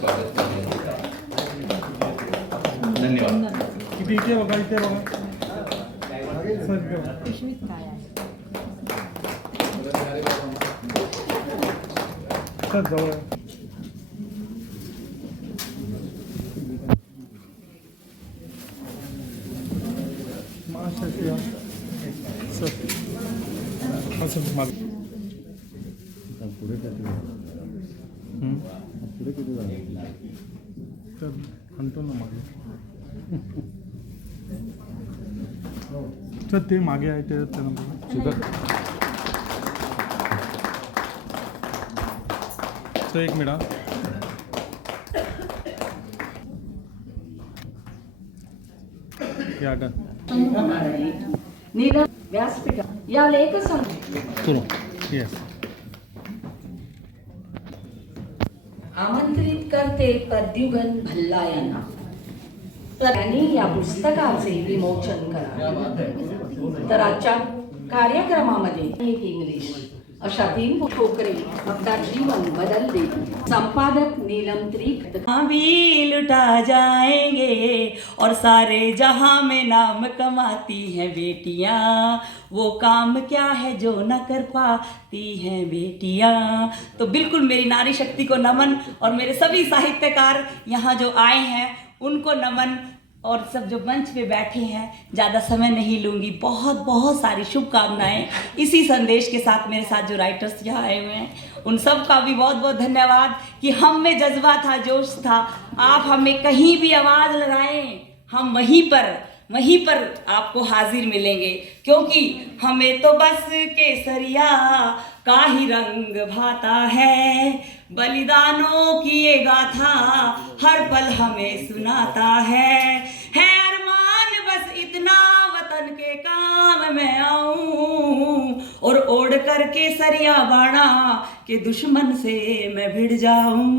स्वागत करण्यात धन्यवाद. इथे बघा, इथे बघा. पिशवीत काय आहे? सर जवळ माशाची सर असं माग पुढे किती झालं तर आणतो ना मागे. तर ते मागे आहे ते त्यांना बघा. तर एक मिनिट. या डन. नीलम व्यासपीठ या लेखसंघ येस. आमंत्रित करते प्रद्युगन भल्ला यांना. त्यांनी या पुस्तकाचे विमोचन करा. तर आजच्या कार्यक्रमामध्ये एक इंग्लिश अशा 3 ठोकरे आपका जीवन बदल दे. संपादक नीलम त्रिक. भी लुटा जाएंगे और सारे जहां में नाम कमाती हैं बेटियां. वो काम क्या है जो न कर पाती हैं बेटियां. तो बिल्कुल मेरी नारी शक्ति को नमन और मेरे सभी साहित्यकार यहाँ जो आए हैं उनको नमन और सब जो मंच पे बैठे हैं. ज़्यादा समय नहीं लूँगी. बहुत बहुत सारी शुभकामनाएं इसी संदेश के साथ. मेरे साथ जो राइटर्स यहाँ आए हुए हैं उन सब का भी बहुत बहुत धन्यवाद कि हम में जज्बा था, जोश था. आप हमें कहीं भी आवाज़ लगाएं, हम वहीं पर आपको हाजिर मिलेंगे. क्योंकि हमें तो बस केसरिया का ही रंग भाता है. बलिदानों की ये गाथा हर पल हमें सुनाता है अरमान बस इतना वतन के काम में आऊं और ओढ़ कर केसरिया बाणा के दुश्मन से मैं भिड़ जाऊं.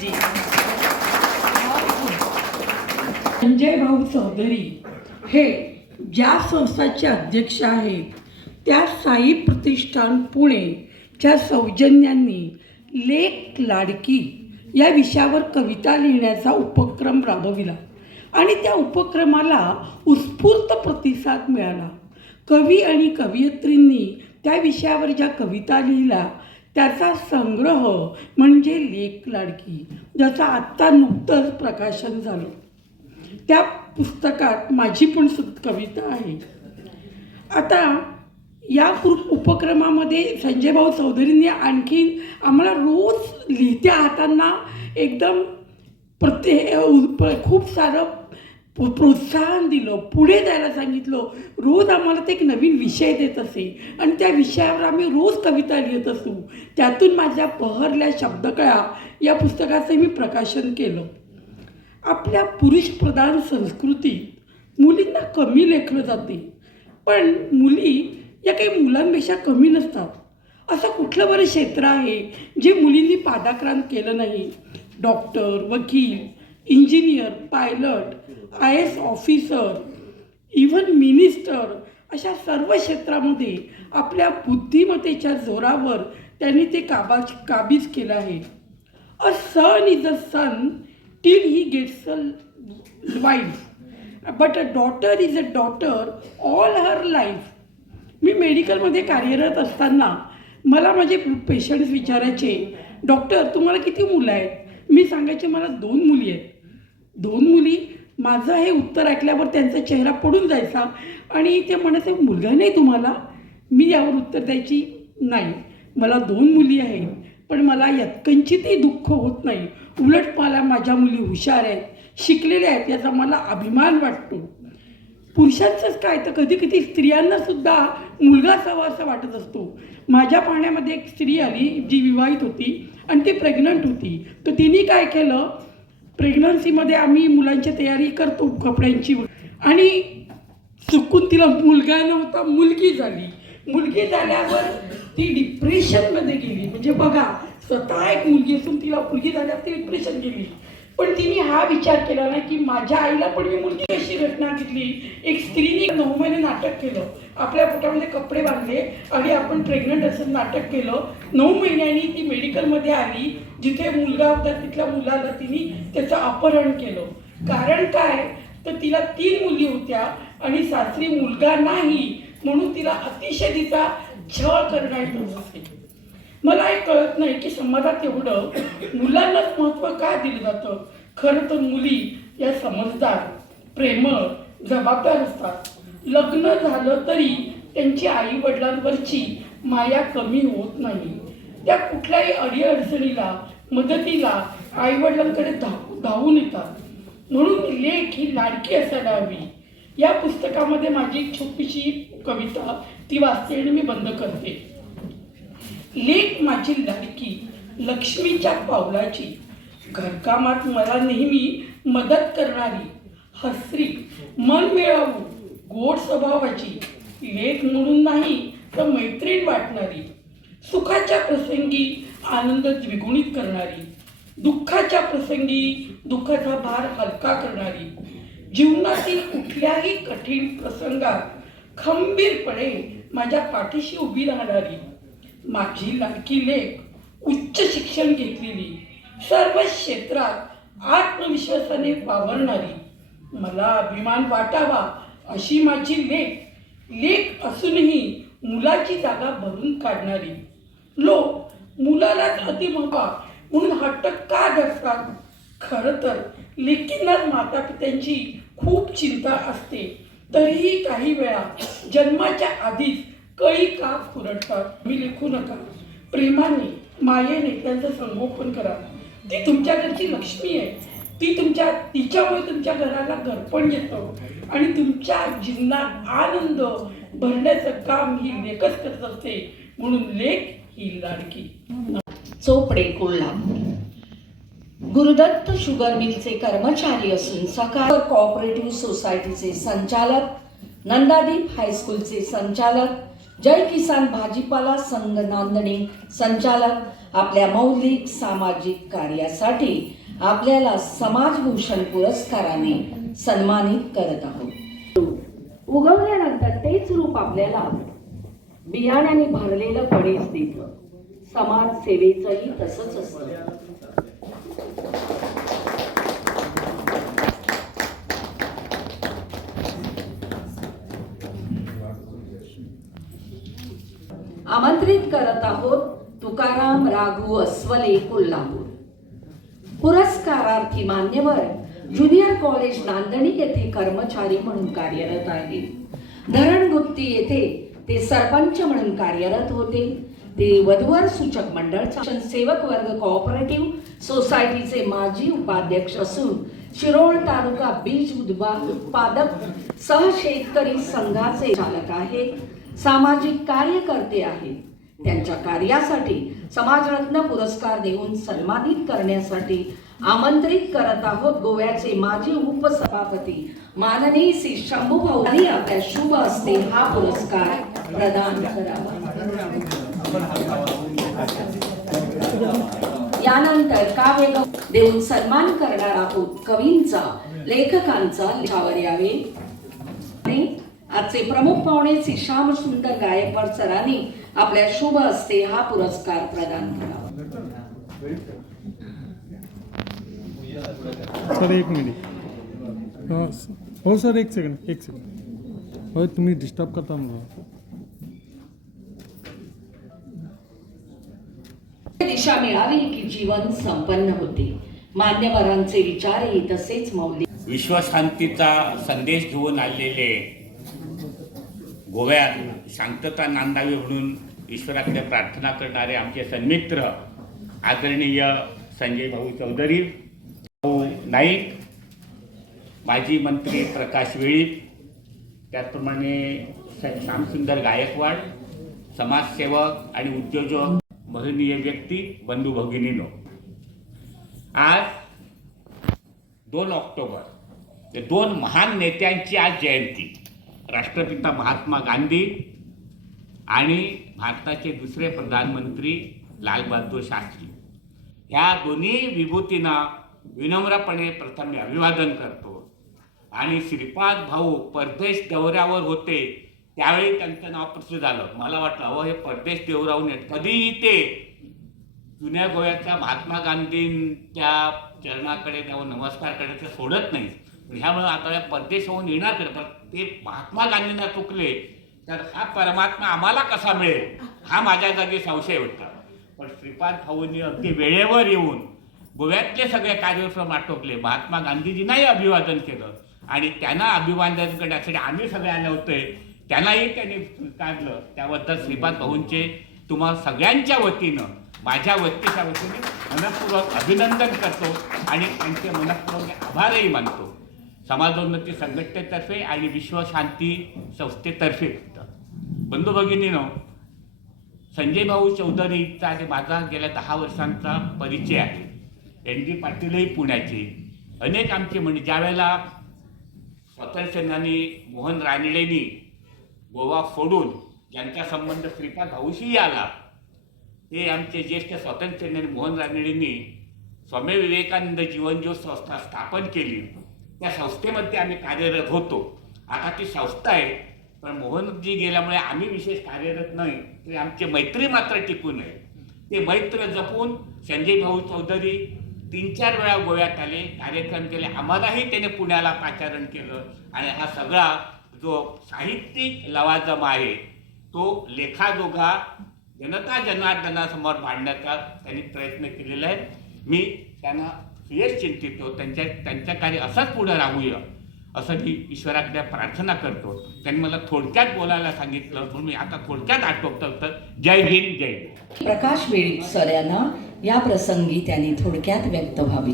जी. संजय भाऊ चौधरी हे ज्या संस्थाचे अध्यक्ष आहेत त्या साई प्रतिष्ठान पुणेच्या सौजन्यांनी लेक लाडकी या विषयावर कविता लिहिण्याचा उपक्रम राबविला आणि त्या उपक्रमाला उत्स्फूर्त प्रतिसाद मिळाला. कवी आणि कवयित्रींनी त्या विषयावर ज्या कविता लिहिल्या त्याचा संग्रह म्हणजे लेक लाडकी, ज्याचं आत्ता नुकतंच प्रकाशन झालं. त्या पुस्तकात माझी पण कविता आहे. आता या उपक्रमामध्ये संजय भाऊ चौधरींनी आणखीन आम्हाला रोज लिहित्या हातांना एकदम खूप सारं प्रोत्साहन दिलं, पुढे जायला सांगितलं. रोज आम्हाला ते एक नवीन विषय देत असे आणि त्या विषयावर आम्ही रोज कविता लिहित असू. त्यातून माझ्या बहरल्या शब्दकळा या पुस्तकाचं मी प्रकाशन केलं. आपल्या पुरुषप्रधान संस्कृतीत मुलींना कमी लेखलं जाते, पण मुली या काही मुलांपेक्षा कमी नसतात. असं कुठलं बरं क्षेत्र आहे जे मुलींनी पादाक्रांत केलं नाही. डॉक्टर, वकील, engineer, pilot, IAS officer, even minister अशा सर्व क्षेत्रामध्ये आपल्या बुद्धिमत्तेच्या जोरावर त्यांनी ते काबीज केलं आहे. A son is a son till he gets a wife, but a daughter is a daughter all her life. मी मेडिकलमध्ये कार्यरत असताना मला माझे पेशंट्स विचारायचे, डॉक्टर तुम्हाला किती मुलं आहेत? मी सांगायचे मला 2 मुली आहेत. 2 मुली. माझं हे उत्तर ऐकल्यावर त्यांचा चेहरा पडून जायचा आणि ते म्हणायचे मुलगा नाही तुम्हाला? मी यावर उत्तर द्यायची नाही, मला 2 मुली आहेत, पण मला यत्किंचितही दुःख होत नाही. उलट मला माझ्या मुली हुशार आहेत, शिकलेल्या आहेत, याचा मला अभिमान वाटतो. पुरुषांचंच काय तर कधी कधी स्त्रियांनासुद्धा मुलगा असावा असं वाटत असतो. माझ्या पाहण्यामध्ये एक स्त्री आली जी विवाहित होती आणि ती प्रेग्नंट होती. तर तिने काय केलं, प्रेग्नन्सीमध्ये आम्ही मुलांची तयारी करतो कपड्यांची आणि चुकून तिला मुलगा नव्हता, मुलगी झाली. मुलगी झाल्यावर ती डिप्रेशनमध्ये गेली. म्हणजे बघा, स्वतः एक मुलगी असून तिला मुलगी झाल्यावर ती डिप्रेशन गेली. पण तिने हा विचार केला ना की माझ्या आईला पण मी मुलगी कशी घटना घेतली. एक स्त्रीने 9 महिने नाटक केलं, आपल्या पोटामध्ये कपडे बांधले आणि आपण प्रेग्नंट असं नाटक केलं. 9 महिन्यांनी ती मेडिकलमध्ये आली, जिथे मुलगा होता तिथल्या मुलाला तिने त्याचं अपहरण केलं. कारण काय तर तिला 3 मुली होत्या आणि सासरी मुलगा नाही म्हणून तिला अतिशय तिचा छळ करण्यात येत असे. मला हे कळत नाही की समाजात एवढं मुलांनाच महत्त्व का दिलं जातं. खरं तर मुली या समजदार, प्रेमळ, जबाबदार असतात. लग्न झालं तरी त्यांची आई वडिलांवरची माया कमी होत नाही. त्या कुठल्याही अडीअडचणीला, मदतीला आई वडिलांकडे धावून येतात. म्हणून लेख ही लाडकी असायला हवी. या पुस्तकामध्ये माझी एक छोटीशी कविता ती वाचते आणि मी बंद करते. लेक माझी लाडकी, लक्ष्मीच्या पावलाची, घरकामात मला नेहमी मदत करणारी, हसरी, मन मिळावू, गोड स्वभावाची, लेक म्हणून नाही तर मैत्रीण वाटणारी, सुखाच्या प्रसंगी आनंद द्विगुणित करणारी, दुःखाच्या प्रसंगी दुःखाचा भार हलका करणारी, जीवनातील कुठल्याही कठीण प्रसंगात खंबीरपणे माझ्या पाठीशी उभी राहणारी, माझी लाडकी लेक, उच्च शिक्षण घेतलेली, सर्व क्षेत्रात आत्मविश्वासाने वावरणारी, मला अभिमान वाटावा अशी माझी लेक, लेक असूनही मुलाची जागा भरून काढणारी. लोक मुलालाच अतिमहत्त्व म्हणून हट्ट का धरतात. खरं तर लेकींनाच मातापित्यांची खूप चिंता असते. तरीही काही वेळा जन्माच्या आधीच कळी का फुरटतात. मी लेखू नका, प्रेमाने मायेने त्यांचं संगोपन करा. ती तुमच्याकडची लक्ष्मी आहे. तिच्यामुळे तुमच्या घराला घरपण येतं आणि तुमच्या जीवनात आनंद भरण्याचं काम ही लेखच करत असते. म्हणून लेख ही लाडकी. चोपडे, कोल्हापूर. गुरुदत्त शुगर मिलचे कर्मचारी असून सकाळ कोऑपरेटिव्ह सोसायटीचे संचालक, नंदादीप हायस्कूलचे संचालक, जय किसान भाजीपाला संघ नांदणे संचालक आपल्या मौलिक सामाजिक कार्यासाठी आपल्याला समाजभूषण पुरस्काराने सन्मानित करत आहोत. उगवल्यानंतर तेच रूप आपल्याला बियाण्याने भरलेलं कणीस देतं. समाज सेवेचंही तसंच असतं. आमंत्रित करत आहोत तुकाराम राघू अस्वले, कोल्हापूर. पुरस्कारार्थी मान्यवर ज्युनियर कॉलेज नांदणी येथे कर्मचारी म्हणून कार्यरत आहेत. धरणगुप्ती येथे ते सरपंच म्हणून कार्यरत होते. ते वधूवर सूचक मंडळचा सेवक वर्ग कोऑपरेटिव्ह सोसायटीचे माजी उपाध्यक्ष असून शिरोळ तालुका बीज उत्पादक सह शेतकरी संघाचे चालक आहेत. सामाजिक कार्यकर्ते आहेत. त्यांच्या कार्यासाठी समाजरत्न पुरस्कार देऊन सन्मानित करण्यासाठी आमंत्रित करत आहोत गोव्याचे माजी उपसभापती माननीय श्री शंभूभाऊ यांनी आपल्या शुभ हस्ते हा पुरस्कार प्रदान करावा. यानंतर काव्य देऊन सन्मान करणार आहोत कवींचा, लेखकांचा. लेखावर यावे. आजचे प्रमुख पाहुणे श्री श्यामसुंदर गायकवाड सरांनी आपल्या शुभ हस्ते हा पुरस्कार प्रदान करावा. सर एक मिनिट. हो सर, एक सेकंड. हो, तुम्ही डिस्टर्ब करता मला. दिशा मिळावी की जीवन संपन्न होते. मान्यवरांचे विचारही तसेच मौलिक. विश्वशांतीचा संदेश घेऊन आलेले, गोव्यात शांतता नांदावी म्हणून ईश्वराकडे प्रार्थना करणारे आमचे सन्मित्र आदरणीय संजय भाऊ चौधरी, भाऊ नाईक, माजी मंत्री प्रकाश वेळीप, त्याचप्रमाणे श्यामसुंदर गायकवाड, समाजसेवक आणि उद्योजक, महनीय व्यक्ती, बंधू भगिनीनो. आज 2 ऑक्टोबर, ते 2 महान नेत्यांची आज जयंती. राष्ट्रपिता महात्मा गांधी आणि भारताचे दुसरे प्रधानमंत्री लालबहादूर शास्त्री. ह्या दोन्ही विभूतींना विनम्रपणे प्रथम मी अभिवादन करतो. आणि श्रीपाद भाऊ परदेश दौऱ्यावर होते त्यावेळी त्यांचं नाव प्रसिद्ध झालं. मला वाटलं अहो हे परदेश दौऱ्याहून येत कधीही ते जुन्या गोव्याच्या महात्मा गांधींच्या चरणाकडे जाऊन नमस्कार करायचं सोडत नाही. पण ह्यामुळे आता या परदेशाहून येणार पण ते महात्मा गांधींना चुकले तर हा परमात्मा आम्हाला कसा मिळेल हा माझ्या जागी संशय होता. पण श्रीपाद भाऊंनी अगदी वेळेवर येऊन गोव्यातले सगळे कार्यक्रम आटोपले. महात्मा गांधीजींनाही अभिवादन केलं आणि त्यांना अभिवादन करण्यासाठी आम्ही सगळे आले होते त्यांनाही त्यांनी स्वीकारलं. त्याबद्दल श्रीपाद भाऊंचे तुम्हाला सगळ्यांच्या वतीनं माझ्या वतीच्या वतीने मनपूर्वक अभिनंदन करतो आणि त्यांचे मनपूर्वक आभारही मानतो. समाजोन्नती संघटनेतर्फे आणि विश्वशांती संस्थेतर्फे. बंधू भगिनीनो, संजय भाऊ चौधरीचा आणि माझा गेल्या 10 वर्षांचा परिचय आहे. एन डी पाटीलही पुण्याचे. अनेक आमचे म्हणजे ज्यावेळेला स्वातंत्र्यसेनानी मोहन रानडेंनी गोवा सोडून ज्यांचा संबंध श्रीपाद भाऊशीही आला ते आमचे ज्येष्ठ स्वातंत्र्यसेनानी मोहन रानडेंनी स्वामी विवेकानंद जीवनज्योत संस्था स्थापन केली. त्या संस्थेमध्ये आम्ही कार्यरत होतो. आता ती संस्था आहे पण मोहनजी गेल्यामुळे आम्ही विशेष कार्यरत नाही. ते आमची मैत्री मात्र टिकून आहे. ते मैत्र जपून संजय भाऊ चौधरी 3-4 वेळा गोव्यात आले, कार्यक्रम केले. आम्हालाही त्याने पुण्याला पाचारण केलं आणि हा सगळा जो साहित्यिक लवाजम आहे तो लेखाजोगा जनता जनार्दनासमोर मांडण्याचा त्यांनी प्रयत्न केलेला आहे. मी त्यांना सुयश चिंतितो. त्यांच्या कार्य असंच पुढे राहूया असं मी ईश्वराकडे प्रार्थना करतो. त्यांनी मला थोडक्यात बोलायला सांगितलं म्हणून मी आता थोडक्यात आटोपतो. तर जय हिंद, जय हिंद. प्रकाश बेळी सर यांना या प्रसंगी त्यांनी थोडक्यात व्यक्त व्हावी.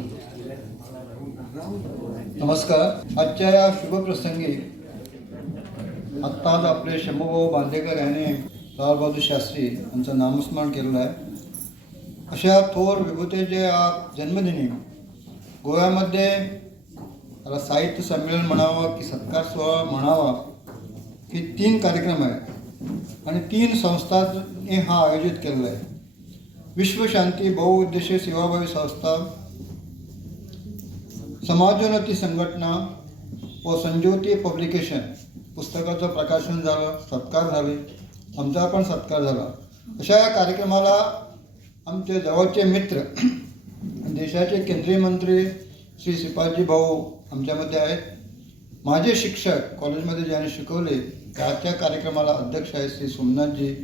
नमस्कार. आजच्या या शुभप्रसंगी आत्ताच आपले शंभूभाऊ बांदेकर यांनी लालबहादूर शास्त्री यांचं नामस्मरण केलेलं आहे. अशा थोर विभूतीच्या जन्मदिनी गोव्यामध्ये त्याला साहित्य संमेलन म्हणावं की सत्कार सोहळा म्हणावा की 3 कार्यक्रम आहेत आणि 3 संस्थांनी हा आयोजित केलेला आहे. विश्वशांती बहुउद्देशीय सेवाभावी संस्था, समाजोन्नती संघटना व संजीवती पब्लिकेशन पुस्तकाचं प्रकाशन झालं, सत्कार झाले, आमचा पण सत्कार झाला. अशा या कार्यक्रमाला आमचे जवळचे मित्र देशाचे केंद्रीय मंत्री श्री श्रीपादजी भाऊ आमच्यामध्ये आहेत. माझे शिक्षक कॉलेजमध्ये ज्याने शिकवले त्याच्या कार्यक्रमाला अध्यक्ष आहेत श्री सोमनाथजी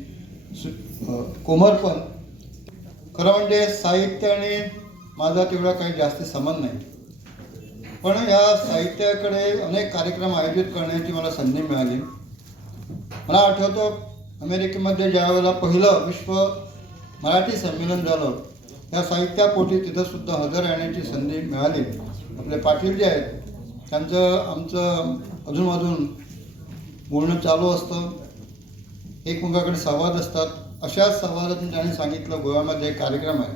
कोमरपंत. खरं म्हणजे साहित्य आणि माझा तेवढा काही जास्त संबंध नाही, पण या साहित्याकडे अनेक कार्यक्रम आयोजित करण्याची मला संधी मिळाली. मला आठवतं अमेरिकेमध्ये ज्यावेळेला पहिलं विश्व मराठी संमेलन झालं त्या साहित्यापोटी तिथंसुद्धा हजर राहण्याची संधी मिळाली. आपले पाटील जे आहेत त्यांचं आमचं अधूनमधून बोलणं चालू असतं, एकमेकाकडे संवाद असतात. अशाच संवादातून त्यांनी सांगितलं गोव्यामध्ये एक कार्यक्रम आहे.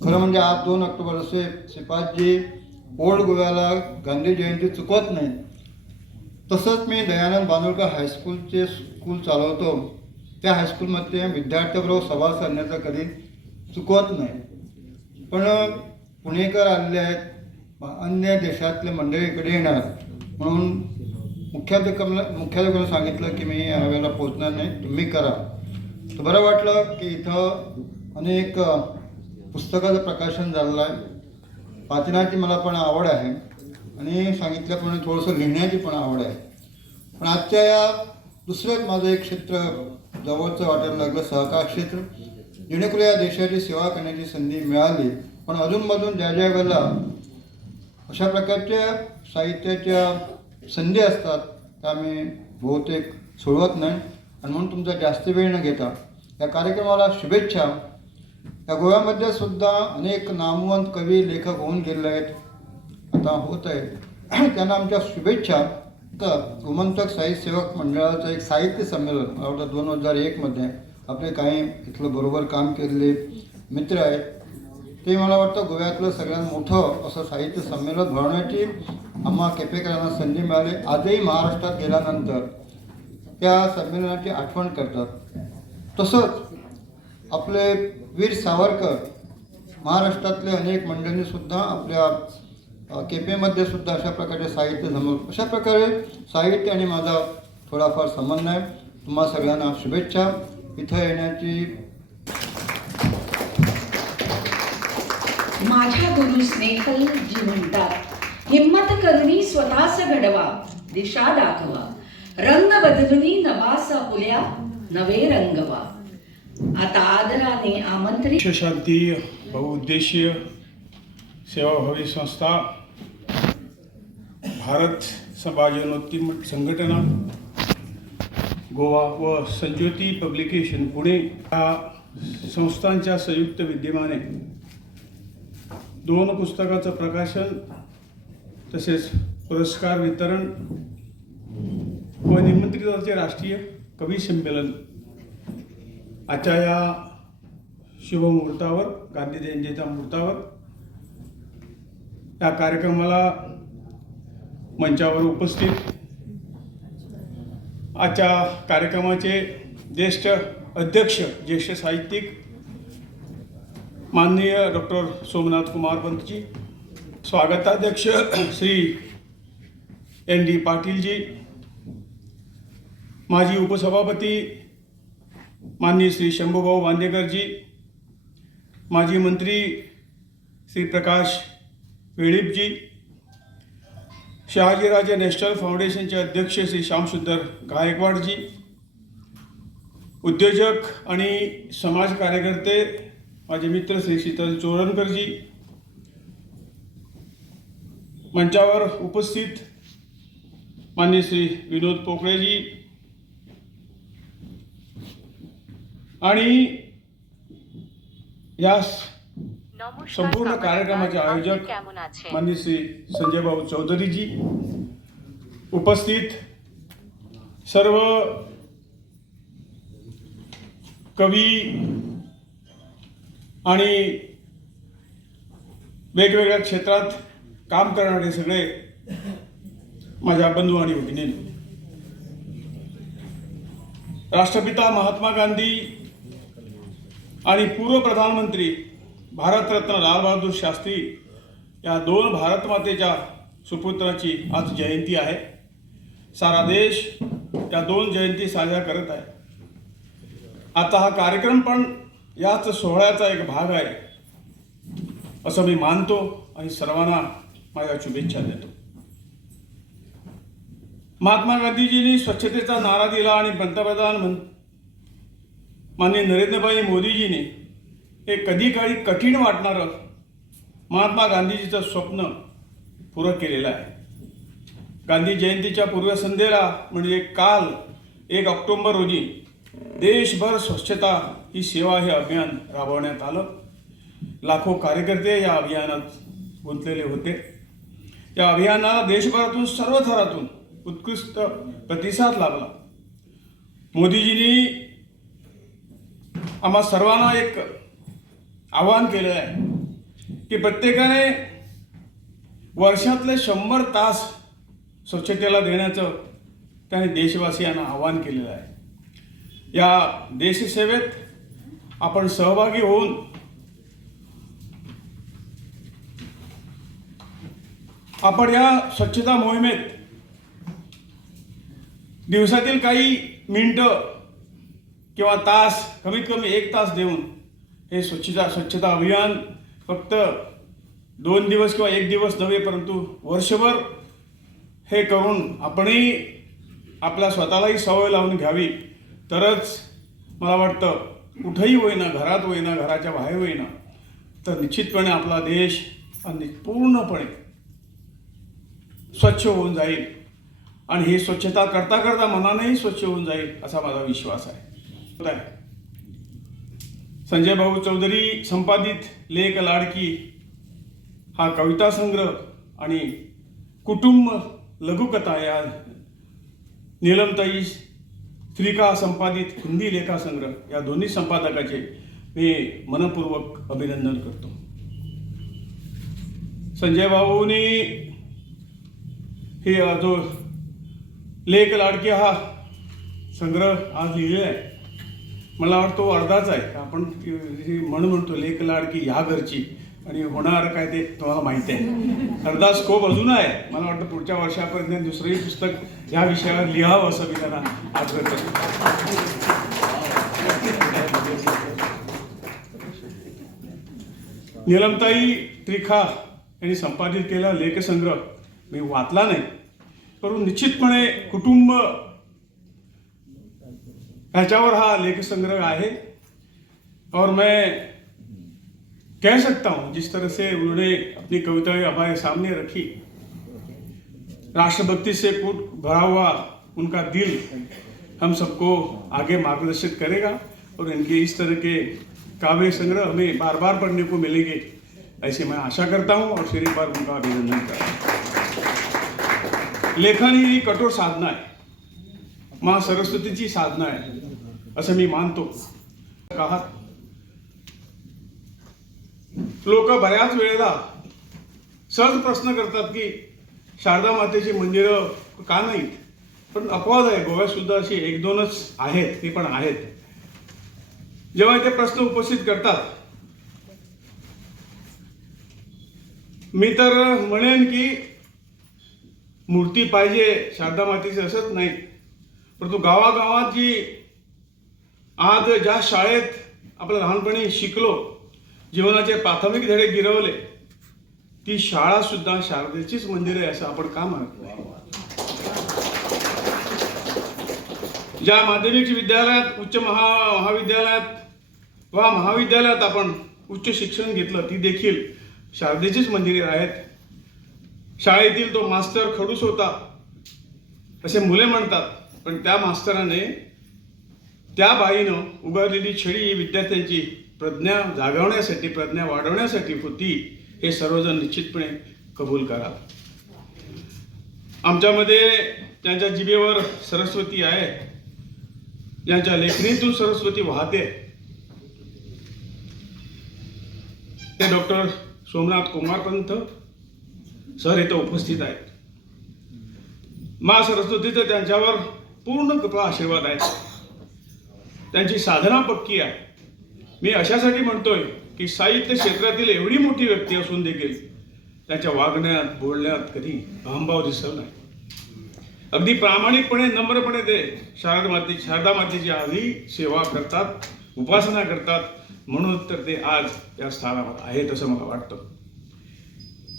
खरं म्हणजे आज 2 ऑक्टोबर असे श्रीपादजी ओल्ड गोव्याला गांधी जयंती चुकवत नाही. तसंच मी दयानंद बांदोडकर हायस्कूलचे स्कूल चालवतो. त्या हायस्कूलमध्ये विद्यार्थ्याबरोबर संवाद साधण्याचा कधी चुकवत नाही. पण पुणेकर आलेले आहेत, अन्य देशातले मंडळी इकडे येणार म्हणून मुख्याध्यापकाला सांगितलं की मी यावेळेला पोचणार नाही, तुम्ही करा. तर बरं वाटलं की इथं अनेक पुस्तकाचं प्रकाशन झालेलं आहे. वाचनाची मला पण आवड आहे आणि सांगितल्याप्रमाणे थोडंसं लिहिण्याची पण आवड आहे. पण आजच्या या दुसरंच माझं एक क्षेत्र जवळचं वाटायला लागलं, सहकार क्षेत्र. जेणेकरून या देशाची सेवा करण्याची संधी मिळाली. पण अधूनमधून ज्या ज्या वेळेला अशा प्रकारच्या साहित्याच्या संधी असतात त्या मी बहुतेक सोडवत नाही. आणि म्हणून तुमचा जास्त वेळ न घेता या कार्यक्रमाला शुभेच्छा. या गोव्यामध्ये सुद्धा अनेक नामवंत कवी लेखक होऊन गेलेले आहेत, आता होत आहेत, त्यांना आमच्या शुभेच्छा. तर गोमंतक साहित्य सेवक मंडळाचं एक साहित्य संमेलन मला वाटतं 2001मध्ये आपले काही इथलं बरोबर काम केलेले मित्र आहेत ते मला वाटतं गोव्यातलं सगळ्यात मोठं असं साहित्य संमेलन भरवण्याची आम्हा केपेकरांना संधी मिळाली. आजही महाराष्ट्रात गेल्यानंतर त्या संमेलनाची आठवण करतात. तसंच आपले वीर सावरकर महाराष्ट्रातले अनेक मंडळींनी सुद्धा आपल्या केपेमध्ये सुद्धा अशा प्रकारचे साहित्य जमवलं. अशा प्रकारे साहित्य आणि माझा थोडाफार संबंध आहे. तुम्हा सगळ्यांना शुभेच्छा. इथं येण्याची माझ्या गुरु स्नेहल जी म्हणतात, हिम्मत करुनी स्वतःच घडवा, दिशा दाखवा, रंग बदलुनी नवासा फुल्या, नवे रंगवा. आता आदराने आमंत्रित विश्वशांती बहुउद्देशीय सेवाभावी संस्था, भारत समाजोन्नती संघटना गोवा व संज्योती पब्लिकेशन पुणे या संस्थांच्या संयुक्त विद्यमाने 2 पुस्तकाचं प्रकाशन तसेच पुरस्कार वितरण व निमंत्रितांचे राष्ट्रीय कवी संमेलन आजच्या या शुभमुहूर्तावर, गांधी जयंतीच्या मुहूर्तावर या कार्यक्रमाला मंचावर उपस्थित आजच्या कार्यक्रमाचे ज्येष्ठ अध्यक्ष, ज्येष्ठ साहित्यिक माननीय डॉक्टर सोमनाथ कुमार पंतजी, स्वागताध्यक्ष श्री ND पाटीलजी, माजी उपसभापती माननीय श्री शंभूभाऊ बांदेकरजी, माजी मंत्री श्री प्रकाश वेळीपजी, शहाजीराजे नॅशनल फाउंडेशनचे अध्यक्ष श्री श्यामसुंदर गायकवाडजी, उद्योजक आणि समाज कार्यकर्ते माझे मित्र श्री शीतल चोरणकरजी, मंचावर उपस्थित माननीय श्री विनोद पोकळेजी आणि या संपूर्ण कार्यक्रमाचे आयोजक माननीय श्री संजय भाऊ चौधरीजी, उपस्थित सर्व कवी आणि वेगवेगळ्या क्षेत्रात काम करणारे सगळे माझ्या बंधू आणि भगिनींनो, राष्ट्रपिता महात्मा गांधी आणि पूर्व प्रधानमंत्री भारतरत्न लालबहादूर शास्त्री या 2 भारतमातेच्या सुपुत्राची आज जयंती आहे. सारा देश या 2 जयंती साजरा करत आहे. आता हा कार्यक्रम पण याच सोहळ्याचा एक भाग आहे असं मी मानतो आणि सर्वांना माझ्या शुभेच्छा देतो. महात्मा गांधीजींनी स्वच्छतेचा नारा दिला आणि पंतप्रधान माननीय नरेंद्रभाई मोदीजींनी हे कधी काळी कठीण वाटणारं महात्मा गांधीजीचं स्वप्न पुरं केलेलं आहे. गांधी जयंतीच्या पूर्वसंध्येला म्हणजे काल 1 ऑक्टोबर रोजी देशभर स्वच्छता ही सेवा हे अभियान राबवण्यात आलं. लाखो कार्यकर्ते या अभियानात गुंतलेले होते. या अभियानाला देशभरातून सर्व थरातून उत्कृष्ट प्रतिसाद लाभला. मोदीजींनी आम्हा सर्वांना एक आवाहन केलं आहे की प्रत्येकाने वर्षातले 100 तास स्वच्छतेला देण्याचं त्याने देशवासियांना आवाहन केलेलं आहे. या देशसेवेत आपण सहभागी होऊन आपण या स्वच्छता मोहिमेत दिवसातील काही मिनिटं किंवा तास, कमीत कमी 1 तास देऊन हे स्वच्छता अभियान फक्त 2 दिवस किंवा 1 दिवस नव्हे, परंतु वर्षभर हे करून आपणही आपल्या स्वतःलाही सवय लावून घ्यावी. तरच मला वाटतं कुठंही होईना, घरात होईना, घराच्या बाहेर होईना, तर निश्चितपणे आपला देश पूर्णपणे स्वच्छ होऊन जाईल आणि ही स्वच्छता करता करता मनानेही स्वच्छ होऊन जाईल असा माझा विश्वास आहे. संजय भाऊ चौधरी संपादित लेख लाडकी हा कविता संग्रह आणि कुटुंब लघुकथा या नीलमताई त्रिका संपादित हिंदी लेखा संग्रह या दोन्ही संपादकाचे मी मनपूर्वक अभिनंदन करतो. संजय भाऊनी हे जो लेख लाडकी हा संग्रह आज लिहिलेला आहे मला वाटतो अर्धाच आहे. आपण ही म्हणतो लेक लाडकी ह्या घरची आणि होणार काय ते तुम्हाला माहिती आहे. अर्धा स्कोप अजून आहे. मला वाटतं पुढच्या वर्षापर्यंत दुसरंही पुस्तक ह्या विषयावर लिहावं असं मी त्यांना आग्रह करतो. नीलमताई त्रिखा यांनी संपादित केलेला लेखसंग्रह मी वाचला नाही, परंतु निश्चितपणे कुटुंब ह्याच्यावर हा लेखसंग्रह है और मैं कह सकता हूँ जिस तरह से उन्होंने अपनी कविताएं हमारे सामने रखी, राष्ट्रभक्ति से कूट भरा हुआ उनका दिल हम सबको आगे मार्गदर्शित करेगा और इनके इस तरह के काव्य संग्रह हमें बार बार पढ़ने को मिलेंगे ऐसे मैं आशा करता हूँ और फिर एक बार उनका अभिनंदन करता हूँ. लेखन ही कठोर साधना आहे, माँ सरस्वतीची साधना आहे असं मी मानतो. लोक बऱ्याच वेळेला सहज प्रश्न करतात की शारदा मातेची मंदिरं का नाहीत, पण अपवाद आहे. गोव्यात सुद्धा अशी 1-2च आहेत, ती पण आहेत. जेव्हा ते प्रश्न उपस्थित करतात मी तर म्हणेन की मूर्ती पाहिजे शारदा मातेची असंच नाही, परंतु गावागावात जी आज ज्या शाळेत आपल्या लहानपणी शिकलो, जीवनाचे प्राथमिक धडे गिरवले, ती शाळा सुद्धा शारदेचीच मंदिर आहे असं आपण का म्हणत नाही. ज्या माध्यमिक विद्यालयात, उच्च महाविद्यालयात वा महाविद्यालयात आपण उच्च शिक्षण घेतलं, ती देखील शारदेचीच मंदिरे आहेत. शाळेतील तो मास्तर खडूस होता असे मुले म्हणतात, पण त्या मास्तराने, त्या बाईनं उगारलेली छडी विद्यार्थ्यांची प्रज्ञा जागवण्यासाठी, प्रज्ञा वाढवण्यासाठी होती, हे सर्वजण निश्चितपणे कबूल करा. आमच्यामध्ये ज्यांच्या जिभेवर सरस्वती आहे, ज्यांच्या लेखणीतून सरस्वती वाहते, ते डॉक्टर सोमनाथ कुमारपंत सर इथं उपस्थित आहेत. माँ सरस्वतीचं त्यांच्यावर पूर्ण कृपा आशीर्वाद आहेत. त्यांची साधना पक्की आहे. मी अशासाठी म्हणतोय की साहित्य क्षेत्रातील एवढी मोठी व्यक्ती असून देखील त्यांच्या वागण्यात, बोलण्यात कधी अहंभाव दिसत नाही. अगदी प्रामाणिकपणे, नम्रपणे ते शारदा मातेची आधी सेवा करतात, उपासना करतात, म्हणून तर ते आज या स्थानावर आहेत असं मला वाटतं.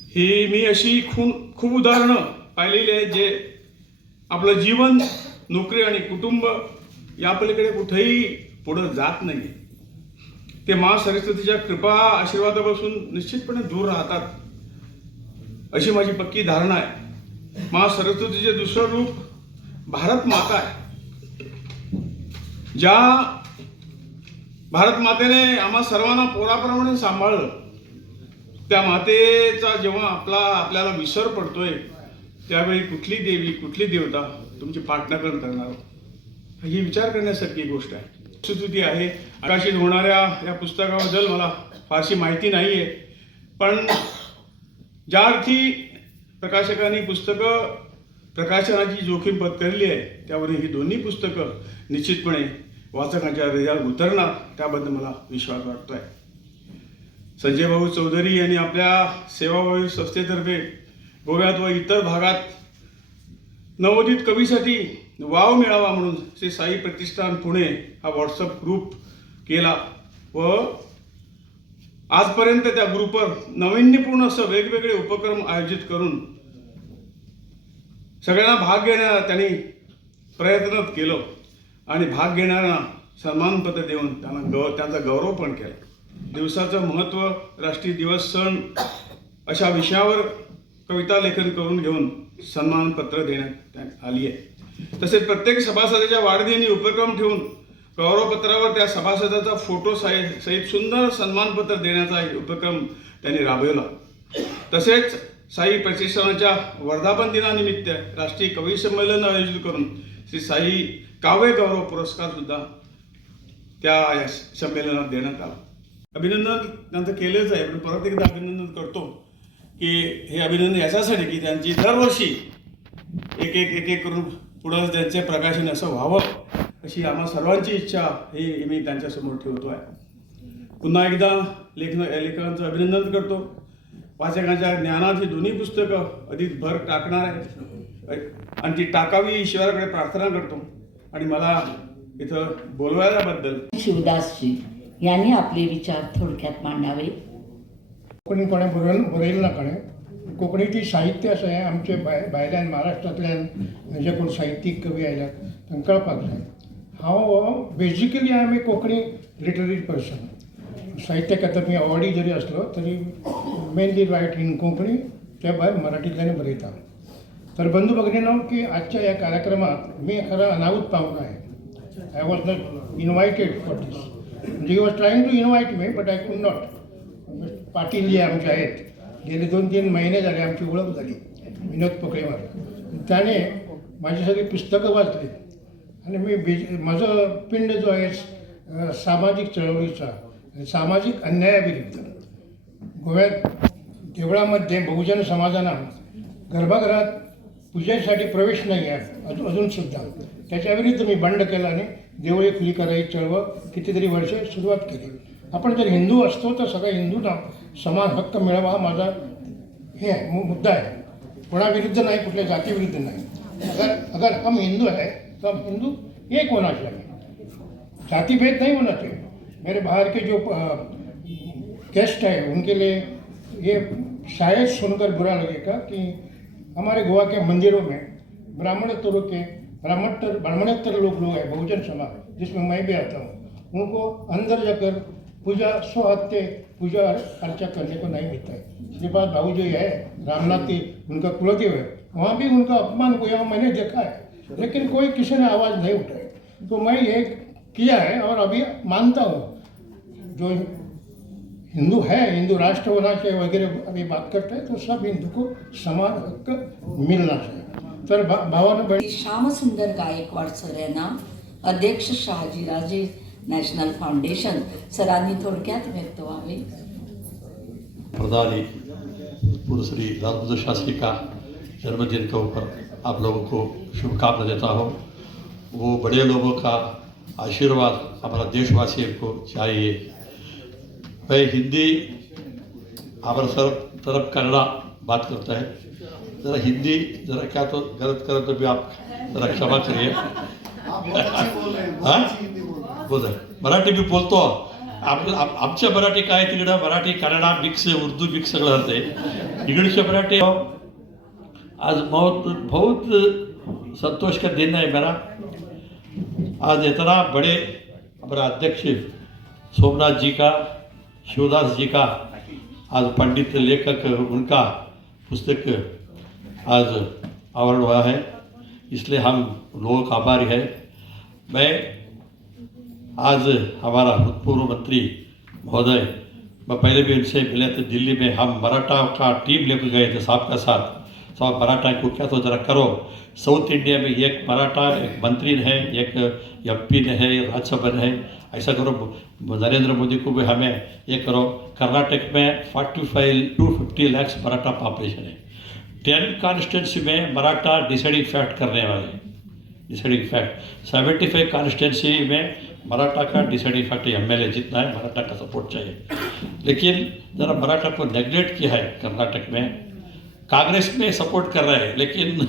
ही मी अशी खूप उदाहरणं पाहिलेली आहेत जे आपलं जीवन, नोकरी आणि कुटुंब या पलीकडे कुठेही पुढं जात नाही. ते माँ सरस्वतीच्या कृपा आशीर्वादापासून निश्चितपणे दूर राहतात अशी माझी पक्की धारणा आहे. माँ सरस्वतीचे दुसरं रूप भारत माता आहे. ज्या भारत मातेने आम्हा सर्वांना पोराप्रमाणे सांभाळलं, त्या मातेचा जेव्हा आपल्याला विसर पडतोय त्यावेळी कुठली देवी, कुठली देवता तुमची पाठनाकरण करणार, ही विचार करण्यासारखी गोष्ट आहे. सुस्तुती आहे. प्रकाशित होणाऱ्या या पुस्तकाबद्दल मला फारशी माहिती नाही आहे, पण ज्या अर्थी प्रकाशकांनी पुस्तकं प्रकाशनाची जोखीम पत्करली आहे, त्यावर ही दोन्ही पुस्तकं निश्चितपणे वाचकांच्या हृदयात उतरणार, त्याबद्दल मला विश्वास वाटतो आहे. संजय भाऊ चौधरी यांनी आपल्या सेवाभावी संस्थेतर्फे गोव्यात व इतर भागात नवोदित कवीसाठी वाव मिळावा म्हणून श्री साई प्रतिष्ठान पुणे हा व्हॉट्सअप ग्रुप केला व आजपर्यंत त्या ग्रुपवर नाविन्यपूर्ण असं वेगवेगळे उपक्रम आयोजित करून सगळ्यांना भाग घेण्याला त्यांनी प्रयत्न केलं आणि भाग घेणाऱ्यांना सन्मानपत्र देऊन त्यांचा गौरव पण केला. दिवसाचं महत्त्व, राष्ट्रीय दिवस, सण अशा विषयावर कविता लेखन करून घेऊन सन्मानपत्र देण्यात आली आहे. तसेच प्रत्येक सभासदाच्या वाढदिनी उपक्रम ठेवून गौरवपत्रावर त्या सभासदाचा फोटो सहित सुंदर सन्मानपत्र देण्याचा उपक्रम त्यांनी राबवला. तसेच साई प्रतिष्ठानाच्या वर्धापन दिनानिमित्त राष्ट्रीय कवी संमेलन आयोजित करून श्री साई काव्य गौरव पुरस्कार सुद्धा त्या संमेलनात देण्यात आला. अभिनंदन त्यांचं केलेच आहे, पण परत एकदा अभिनंदन करतो की हे अभिनंदन याच्यासाठी की त्यांची दरवर्षी एक करून पुढं त्यांचे प्रकाशन असं व्हावं अशी आम्हा सर्वांची इच्छा ही मी त्यांच्यासमोर ठेवतो आहे. पुन्हा एकदा लेखकांचं अभिनंदन करतो. वाचकांच्या ज्ञानात ही दोन्ही पुस्तकं अधिक भर टाकणार आहेत आणि ती टाकावी ईश्वराकडे प्रार्थना करतो. आणि मला इथं बोलवायल्याबद्दल शिवदासजी यांनी आपले विचार थोडक्यात मांडावे. कोणी कोणे बरयलें ना कोणें कोंकणीची साहित्य अशें आहे आमचे भायल्यान महाराष्ट्रांतल्यान जे कोण साहित्यीक कवी आयल्यात तांकां कळपाक जाय. हांव basically I am a Konkani literary person. Sahitya Akademi awardee जरी असलो तरी मेनली रायट इन कोंकणी, त्या भायर मराठींतल्यान बरयता. तर बंधू भगिनीनो की आजच्या ह्या कार्यक्रमात मी खरं अनाहूत पावूंक आहे. I was not invited for this. म्हणजे he was trying to invite me but I could not. Patil जे आमचे आहेत, गेले 2-3 महिने झाले आमची ओळख झाली, विनोद पोकळेवर. त्याने माझी सगळी पुस्तकं वाचली आणि मी माझं पिंड जो आहे सामाजिक चळवळीचा, सामाजिक अन्यायाविरुद्ध. गोव्यात देवळामध्ये बहुजन समाजांना गर्भगृहात पूजेसाठी प्रवेश नाही आहे अजूनसुद्धा. त्याच्याविरुद्ध मी बंड केला आणि देवळे खुली करायची चळवळ कितीतरी वर्षे सुरुवात केली. आपण जर हिंदू असतो तर सगळ्या हिंदूंना समान हक्क मिळावा हा माझा हे मुद्दा आहे. कोणाविरुद्ध नाही, कुठल्या जातीविरुद्ध नाही. अगर हम हिंदू है तो हम हिंदू एक होना चाहिए, जातिभेद नहीं होना चाहिए. मेरे बाहर के जो गेस्ट है उनके लिए ये शायद सुनकर बुरा लगेगा कि हमारे गोवा के मंदिरों में ब्राह्मणेतर लोग हैं, बहुजन समाज जिसमें मैं भी आता हूँ, उनको अंदर जाकर पूजा स्वहत्य पूजा अर्चा करने को नहीं मिलता है. श्रीपाद भाऊ जो है रामनाथ उनका कुलदेव है, वहाँ भी उनका अपमान हुआ मैंने देखा है, लेकिन कोई किसी ने आवाज़ नहीं उठाई. तो मैं ये किया है और अभी मानता हूँ जो हिंदू है, हिंदू राष्ट्र होना चाहिए वगैरह अभी बात करते हैं, तो सब हिंदू को समान हक्क मिलना चाहिए. तर भावानं श्यामसुंदर गायकवाड सर यांना अध्यक्ष शहाजीराजे नॅशनल फाउंडेशन सरांनी थोडक्यात व्यक्त व्हावे. प्रधानी पूर्व श्री लाल बहादुर शास्त्री का जन्मदिन के ऊपर आप लोगों को शुभकामना देता हूँ. वो बड़े लोगों का आशीर्वाद हमारा देशवासियों को चाहिए. मैं हिंदी हमारा तरफ कन्नड़ा बात करता है, ज़रा हिंदी ज़रा क्या तो गलत करें तो भी आप ज़रा क्षमा करिए. हाँ बोल मराठी मी बोलतो. आमच्या मराठी काय तिकडं मराठी कन्नडा मिक्स उर्दू मिक्स सगळं होते. इकडचे मराठी आज बहुत संतोष का दिन है मेरा. आज इतना बड़े हमारा अध्यक्ष सोमनाथ जी का, शिवदास जी का आज पंडित लेखक उनका पुस्तक आज अवार्ड हुआ है, इसलिए हम लोग आभारी है. मैं आज हमारा भूतपूर्व मंत्री महोदय, मैं पहले भी उनसे मिले थे दिल्ली में. हम मराठा का टीम लेकर गए थे साहब का साथ. साहब मराठा को क्या तो जरा करो. साउथ इंडिया में एक मराठा एक मंत्री है, एक MP है, राज्यसभा है, ऐसा करो. नरेंद्र मोदी को भी हमें ये करो. कर्नाटक में 45 to 50 लाख मराठा पॉपुलेशन है. 10 कॉन्स्टिट्यूंसी में मराठा डिसाइडिंग फैक्ट करने वाले. डिसाइडिंग फैक्ट 75 कॉन्स्टिट्यूंसी में मराठा का डिसाइडिंग फैक्ट MLA जितना है मराठा का सपोर्ट चाहिए. लेकिन ज़रा मराठा को नेगलेक्ट किया है कर्नाटक में. कांग्रेस में सपोर्ट कर रहा है लेकिन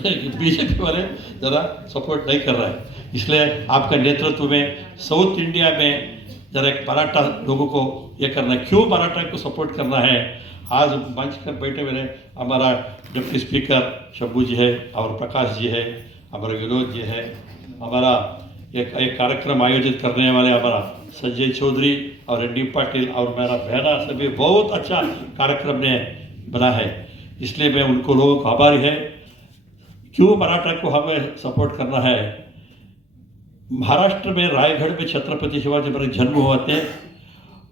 BJP वाले ज़रा सपोर्ट नहीं कर रहा है. इसलिए आपका नेतृत्व में साउथ इंडिया में ज़रा एक मराठा लोगों को ये करना है. क्यों मराठा को सपोर्ट करना है? आज मंच पर बैठे हुए हमारा डिप्टी स्पीकर शंभू जी है और प्रकाश जी है, हमारा विनोद जी है, हमारा एक कार्यक्रम आयोजित करने वाले हमारा संजय चौधरी और ND पाटिल और मेरा बहना सभी बहुत अच्छा कार्यक्रम ने बना है. इसलिए मैं उनको लोगों को आभारी है. क्यों मराठा को हमें सपोर्ट करना है? महाराष्ट्र में रायगढ़ में छत्रपति शिवाजी महाराज जन्म हुए थे.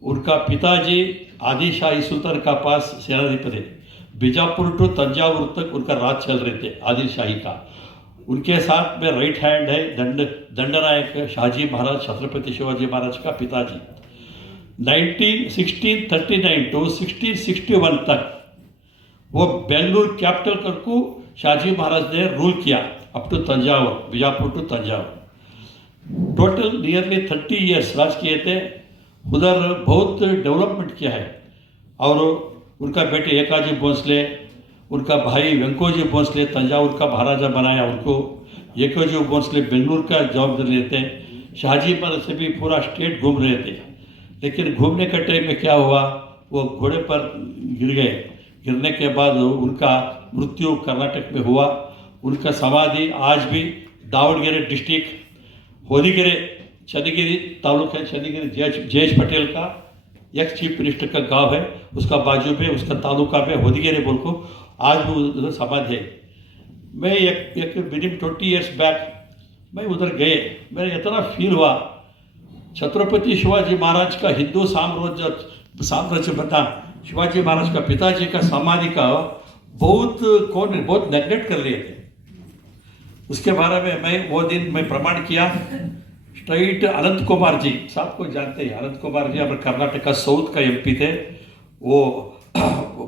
उनका पिताजी आदिशाही सुल्तान का पास सेनाधिपति थे. बीजापुर टू तंजावुर तक उनका राज चल रहे थे आदिलशाही का. उनके साथ में राइट हैंड है दंडनायक शाहजी महाराज, छत्रपति शिवाजी महाराज का पिताजी. 1639 to 1661 तक वो बेंगलुरु कैपिटल करके शाहजी महाराज ने रूल किया up to Thanjavur, Bijapur to Thanjavur. Total nearly 30 years राज किए थे, उधर बहुत डेवलपमेंट किया है। और उनका बेटे एकाजी भोंसले, उनका भाई वेंकोजी भोंसले तंजावुर का महाराजा बनाया उनको, एकाजी भोंसले बेंगलुरु का जॉब लेते, शाहजी पर से भी पूरा स्टेट घूम रहे थे। लेकिन घूमने के टाइम में क्या हुआ, वो घोड़े पर गिर गए। गिरने के बाद उनका मृत्यु कर्नाटक में हुआ। उनका समाधि आज भी दावणगेरे डिस्ट्रिक्ट होदिಗೆರೆ चन्नगिरी तालुका चन्नगिरी जयेश पटेल का एक्स चीफ मिनिस्टर का गांव है, उसका बाजू में उसका तालुका में होदिಗೆರೆ बोल को आज भी उधर समाधि है। मैं एक मिनिमम 20 ईयर्स बैक मैं उधर गए, मेरा इतना फील हुआ, छत्रपति शिवाजी महाराज का हिंदू साम्राज्य बना, शिवाजी महाराज का पिताजी का समाधि का बहुत नेग्लेक्ट कर लिए थे। उसके बारे में मैं वो दिन मैं प्रमाण किया। स्ट्रेट अनंत कुमार जी साहब को जानते हैं, अनंत कुमार जी हमारे कर्नाटक का साउथ का MP थे। वो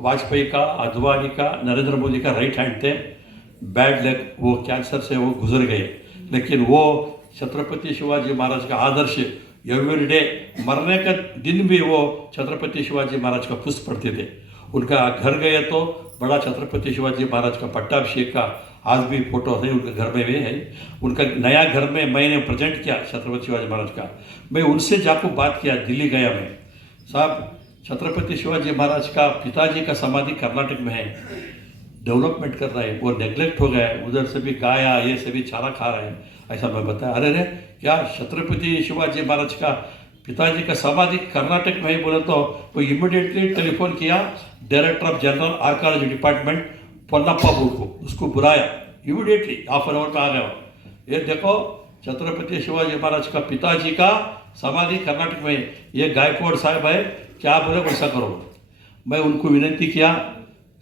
वाजपेयी का, अद्वानी का, नरेंद्र मोदी का राइट हैंड थे। बैड लक, वो कैंसर से वो गुजर गए। लेकिन वो छत्रपति शिवाजी महाराज का आदर्श एवरी डे, मरने का दिन भी वो छत्रपति शिवाजी महाराज का पुष्प पढ़ते थे। उनका घर गए तो बड़ा छत्रपति शिवाजी महाराज का पट्टाभिषेक का आज भी फोटो है उनके घर में भी है। उनका नया घर में मैंने प्रेजेंट किया छत्रपति शिवाजी महाराज का। मैं उनसे जाकर बात किया, दिल्ली गया मैं, साहब छत्रपति शिवाजी महाराज का पिताजी का समाधि कर्नाटक में है, डेवलपमेंट कर रहा है, वो नेग्लेक्ट हो गया है, उधर से भी गाया ये से भी चारा खा रहे हैं, ऐसा मैं बताया। अरे रे क्या छत्रपति शिवाजी महाराज का पिताजी का समाधि कर्नाटक में ही बोला तो वो इमीडिएटली टेलीफोन किया director of general archaeology department Ponnappa बोल को, उसको बुलाया इमीडिएटली, हाफ एन आवर में आ गया। ये देखो छत्रपति शिवाजी महाराज का पिताजी का समाधि कर्नाटक में, ये गायकवाड़ साहब है, क्या बोले वैसा करो। मैं उनको विनती किया,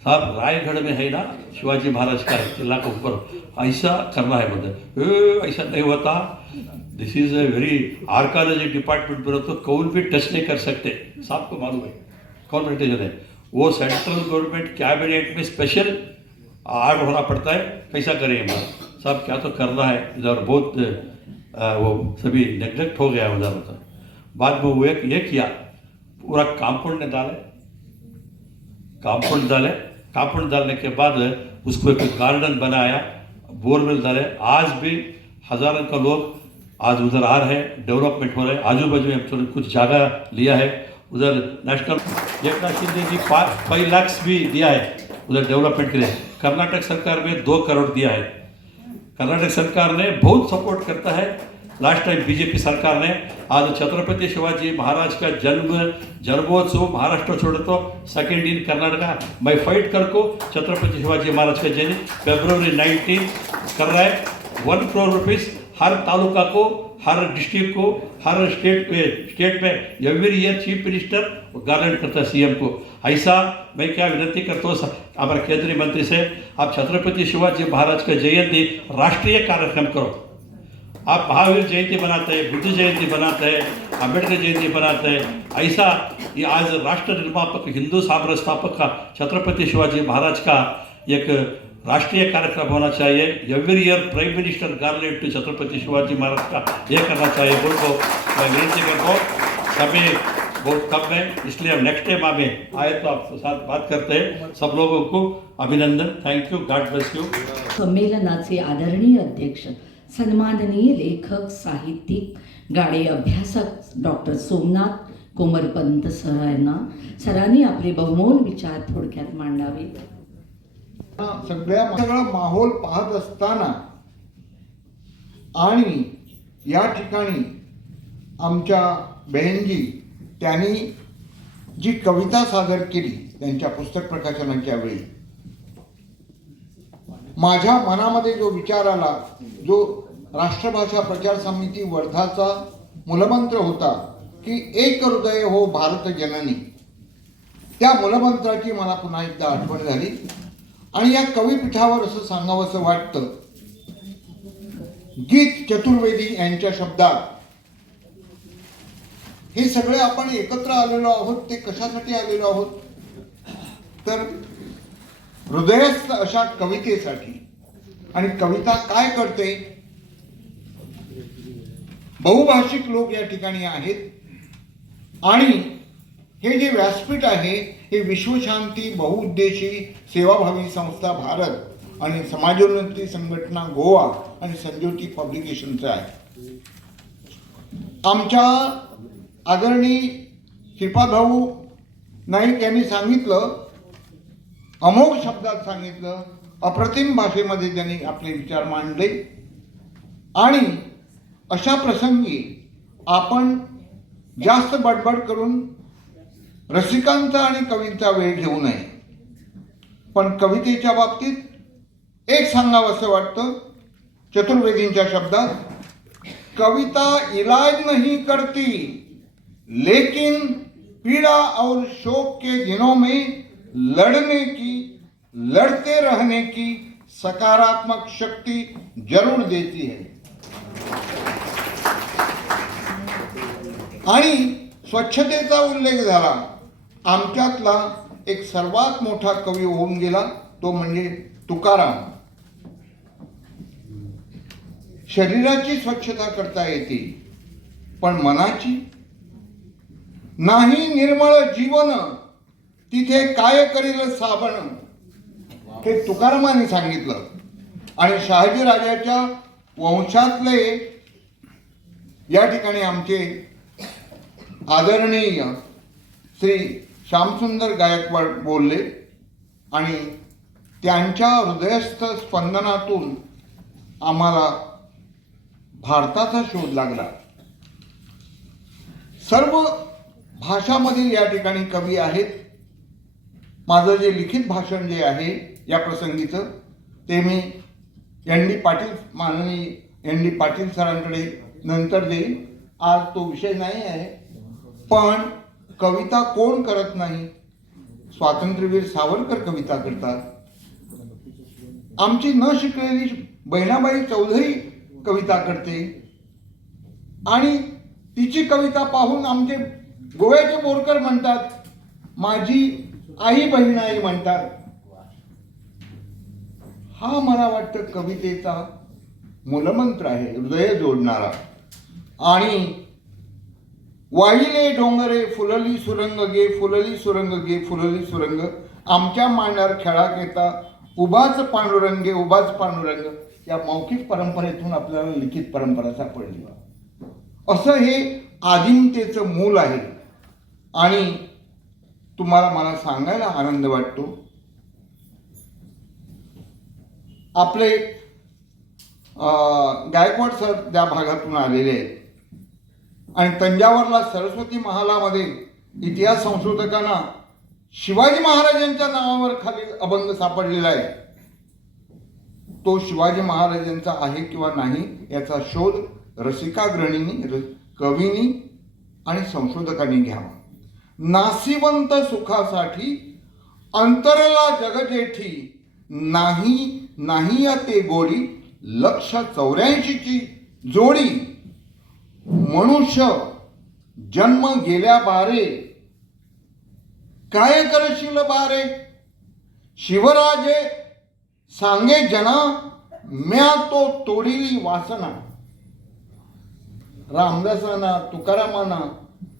साहब रायगढ़ में है ना शिवाजी महाराज का किला के ऊपर, ऐसा करना है मतलब ऐसा नहीं होता। This is a very archaeology department बोलो तो कौन भी टच नहीं कर सकते, साहब को मालूम है कौन बैठे है। वो सेंट्रल गवर्नमेंट कैबिनेट में स्पेशल आर्डर होना पड़ता है, कैसा करें साहब, क्या तो करना है। इधर बहुत वो सभी नेग्लेक्ट हो गया उधर होता। बाद में वो ये किया, पूरा कांपाउंड डालने के बाद उसको एक गार्डन बनाया, बोरवेल डाले। आज भी हजारों का लोग आज उधर आ रहे हैं, डेवलपमेंट हो रहे हैं। आजू बाजू में कुछ जगह लिया है उधर, नेशनल एकनाथ शिंदे जी 5 लाख भी दिया है उधर डेवलपमेंट के लिए। कर्नाटक सरकार में 2 करोड़ दिया है। कर्नाटक सरकार ने बहुत सपोर्ट करता है। लास्ट टाइम बीजेपी सरकार ने आज छत्रपति शिवाजी महाराज का जन्मोत्सव महाराष्ट्र छोड़े तो सेकेंड इन कर्नाटका मैं फाइट कर को छत्रपति शिवाजी महाराज का जयंती February 19 कर रहा है। 1 करोड़ रुपीस हर तालुका को, हर डिस्ट्रिक्ट को, हर स्टेट में एवरी ईयर चीफ मिनिस्टर गारंट करता है CM को। ऐसा मैं क्या विनती करता हूँ हमारे केंद्रीय मंत्री से, आप छत्रपति शिवाजी महाराज का जयंती राष्ट्रीय कार्यक्रम करो। आप महावीर जयंती बनाते हैं, बुद्ध जयंती बनाते हैं, अम्बेडकर जयंती बनाते हैं, ऐसा ये आज राष्ट्र निर्मापक हिंदू साम्राज्य स्थापक का छत्रपति शिवाजी महाराज का एक राष्ट्रीय कार्यक्रम होना चाहिए। Every year prime minister garland to Chhatrapati Shivaji Maharaj का ये करना चाहिए बोल को मैं विनती करता हूँ। समय बहुत कम है, इसलिए हम नेक्स्ट टाइम हमें आए तो आपके साथ बात करते हैं। सब लोगों को अभिनंदन, thank you, God bless you. संमेलनाचे आदरणीय अध्यक्ष सन्माननीय लेखक, साहित्यिक, गाडे अभ्यासक डॉक्टर सोमनाथ कोमरपंत सरांनी आपले बहुमोल विचार थोडक्यात मांडावेत। सगळा माहोल पाहत असताना आणि या ठिकाणी आमच्या बहिणजी त्यांनी जी कविता सादर केली त्यांच्या पुस्तक प्रकाशनाच्या वेळी, माझ्या मनामध्ये जो विचार आला, जो राष्ट्रभाषा प्रचार समिती वर्धाचा मूलमंत्र होता की एक हृदय हो भारत जननी, त्या मूलमंत्राची मला पुन्हा एकदा आठवण झाली। आणि या कविपीठावर असं सांगावंसं वाटतं, गीत चतुर्वेदी यांच्या शब्दात हे सगळे आपण एकत्र आलेलो आहोत। ते कशासाठी आलेलो आहोत तर हृदयस्थ अशा कवितेसाठी। आणि कविता काय करते बहुभाषिक लोक या ठिकाणी आहेत आणि हे जे व्यासपीठ आहे हे विश्वशांती बहुउद्देशी सेवाभावी संस्था भारत आणि समाजोन्नती संघटना गोवा आणि संज्योती पब्लिकेशनचं आहे. आमच्या आदरणीय श्रीपाद भाऊ नाईक यांनी सांगितलं, अमोघ शब्दात सांगितलं, अप्रतिम भाषेमध्ये त्यांनी आपले विचार मांडले. आणि अशा प्रसंगी आपण जास्त बडबड करून रसिकांचा आणि कवींचा वेळ घेऊ नये. पण कवितेच्या बाबतीत एक सांगावं असं वाटतं चतुर्वेदींच्या शब्दात, कविता इलाज नहीं करती लेकिन पीड़ा और शोक के दिनों में लड़ने की, लड़ते रहने की सकारात्मक शक्ति जरूर देती है. आणि स्वच्छतेचा उल्लेख झाला. आमच्यातला एक सर्वात मोठा कवी होऊन गेला तो म्हणजे तुकाराम. शरीराची स्वच्छता करता येते पण मनाची नाही. निर्मळ जीवन तिथे काय करील साबण, हे तुकारामाने सांगितलं. आणि शहाजी राजाच्या वंशातले या ठिकाणी आमचे आदरणीय श्री श्यामसुंदर गायकवाड बोलले आणि त्यांच्या हृदयस्थ स्पंदनातून आम्हाला भारताचा शोध लागला. सर्व भाषामधील या ठिकाणी कवी आहेत. माझं जे लिखित भाषण जे आहे या प्रसंगीचं ते मी माननीय एन डी पाटील सरांकडे नंतर देईन. आज तो विषय नाही आहे. पण कविता कोण करत नाही? स्वातंत्र्यवीर सावरकर कविता करतात. आमची न शिकलेली बहिणाबाई चौधरी कविता करते आणि तिची कविता पाहून आमचे गोव्याचे बोरकर म्हणतात माझी आई बहिणाई म्हणतात. हा मला वाटतं कवितेचा मूलमंत्र आहे, हृदय जोडणारा. आणि वाहिले डोंगरे फुलली सुरंग गे, फुलली सुरंग गे, फुलली सुरंग, आमच्या मांडार खेळाक येता उभाच पांडुरंगे, उभाच पांडुरंग. या मौखिक परंपरेतून आपल्याला लिखित परंपरा सापडली. असं हे आदिमतेचं मूल आहे. आणि तुम्हाला मला सांगायला आनंद वाटतो, आपले गायकवाड सर त्या भागातून आलेले आहेत आणि तंजावरला सरस्वती महालामध्ये इतिहास संशोधकांना शिवाजी महाराजांच्या नावावर खाली अभंग सापडलेला आहे. तो शिवाजी महाराजांचा आहे किंवा नाही याचा शोध रसिकाग्रणींनी, कवींनी आणि संशोधकांनी घ्यावा. नासिवंत सुखासाठी अंतरला जगजेठी, नाही नाही ते गोडी, लक्ष 84ची जोडी. मनुष्य जन्म गेल्या बारे, काय करशील बारे, शिवराजे सांगे जना, म्या तो तोडिली वासना. रामदासांना, तुकारामांना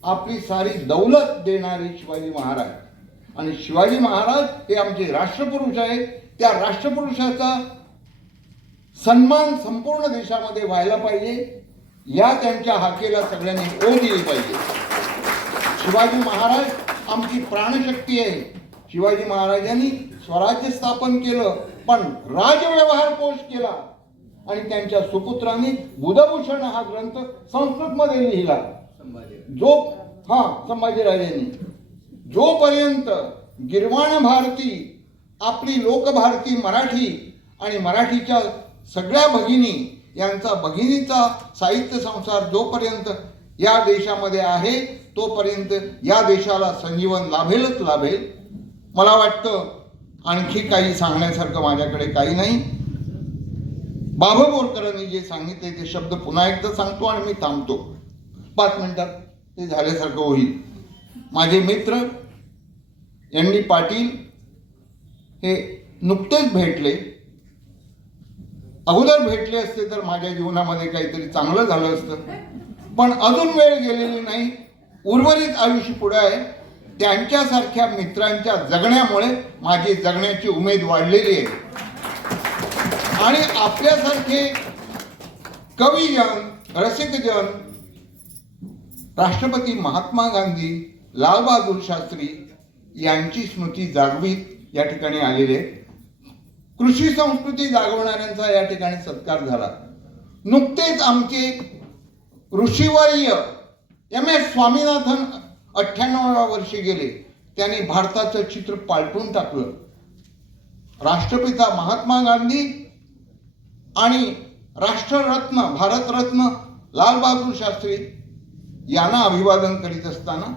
आपली सारी दौलत देणारे शिवाजी महाराज. आणि शिवाजी महाराज हे आमचे राष्ट्रपुरुष आहेत. त्या राष्ट्रपुरुषाचा सन्मान संपूर्ण देशामध्ये व्हायला पाहिजे. या त्यांच्या हाकेला सगळ्यांनी ओ दिली पाहिजे. शिवाजी महाराज आमची प्राणशक्ती आहे. शिवाजी महाराजांनी स्वराज्य स्थापन केलं पण राजव्यवहार कोश केला आणि त्यांच्या सुपुत्रांनी बुधभूषण हा ग्रंथ संस्कृतमध्ये लिहिला. संभाजीराजांनी जोपर्यंत गिरवाण भारती, आपली लोकभारती मराठी आणि मराठीच्या सगळ्या भगिनी यांचा भगिनीचा साहित्य संसार जोपर्यंत या देशामध्ये आहे तोपर्यंत या देशाला संजीवन लाभेलच लाभेल. मला वाटतं आणखी काही सांगण्यासारखं माझ्याकडे काही नाही. बाबा बोरकरांनी जे सांगितले ते शब्द पुन्हा एकदा सांगतो आणि मी थांबतो. 5 मिनिटात ते झाल्यासारखं होईल. माझे मित्र एन डी पाटील हे नुकतेच भेटले. अगोदर भेटले असते तर माझ्या जीवनामध्ये काहीतरी चांगलं झालं असतं. पण अजून वेळ गेलेली नाही, उर्वरित आयुष्य पुढे आहे. त्यांच्यासारख्या मित्रांच्या जगण्यामुळे माझी जगण्याची उमेद वाढलेली आहे. आणि आपल्यासारखे कवीजन, रसिकजन, राष्ट्रपती महात्मा गांधी, लालबहादूर शास्त्री यांची स्मृती जागवीत या ठिकाणी आलेले आहेत. कृषी संस्कृती जागवणाऱ्यांचा या ठिकाणी सत्कार झाला. नुकतेच आमचे ऋषीवर्य M.S. स्वामीनाथन 98व्या वर्षी गेले. त्यांनी भारताचं चित्र पालटून टाकलं. राष्ट्रपिता महात्मा गांधी आणि राष्ट्ररत्न, भारतरत्न लालबहादूर शास्त्री यांना अभिवादन करीत असताना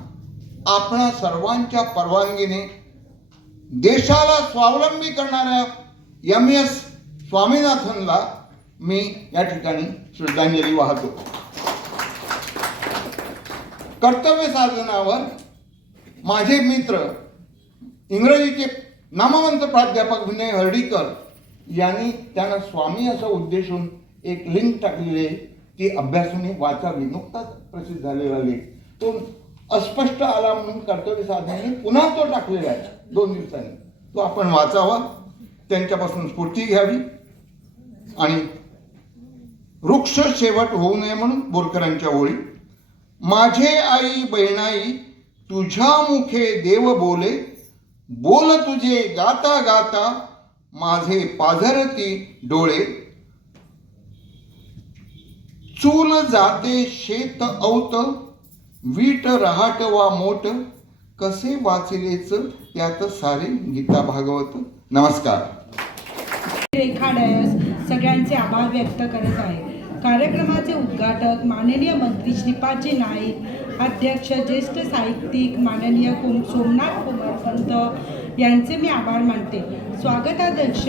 आपणा सर्वांच्या परवानगीने देशाला स्वावलंबी करणाऱ्या M.S. स्वामीनाथनला मी या ठिकाणी श्रद्धांजली वाहतो. कर्तव्य साधनावर माझे मित्र इंग्रजीचे नामवंत प्राध्यापक विनय हर्डीकर यांनी त्यांना स्वामी असं उद्देशून एक लिंक टाकलेली आहे, ती अभ्यासूने वाचावी. नुकताच प्रसिद्ध झालेला लेख तो अस्पष्ट आला म्हणून कर्तव्य साधनाने पुन्हा तो टाकलेला आहे 2 दिवसांनी. तो आपण वाचावा, त्यांच्यापासून स्फूर्ती घ्यावी. आणि वृक्ष शेवट होऊ नये म्हणून बोरकरांच्या ओळी, माझे आई बहिणाई तुझ्या मुखे देव बोले, बोल तुझे गाता गाता माझे पाझरती डोळे, चूल जाते शेत औत वीट रहाटवा मोठ, कसे वाचिलेच त्यात सारे गीता भागवत. नमस्कार. रेखाडयास सगळ्यांचे आभार व्यक्त करत आहे. कार्यक्रमाचे उद्घाटक माननीय मंत्री श्रीपादजी नाईक, अध्यक्ष ज्येष्ठ साहित्यिक माननीय सोमनाथ कुमार पंत यांचे मी आभार मानते. स्वागताध्यक्ष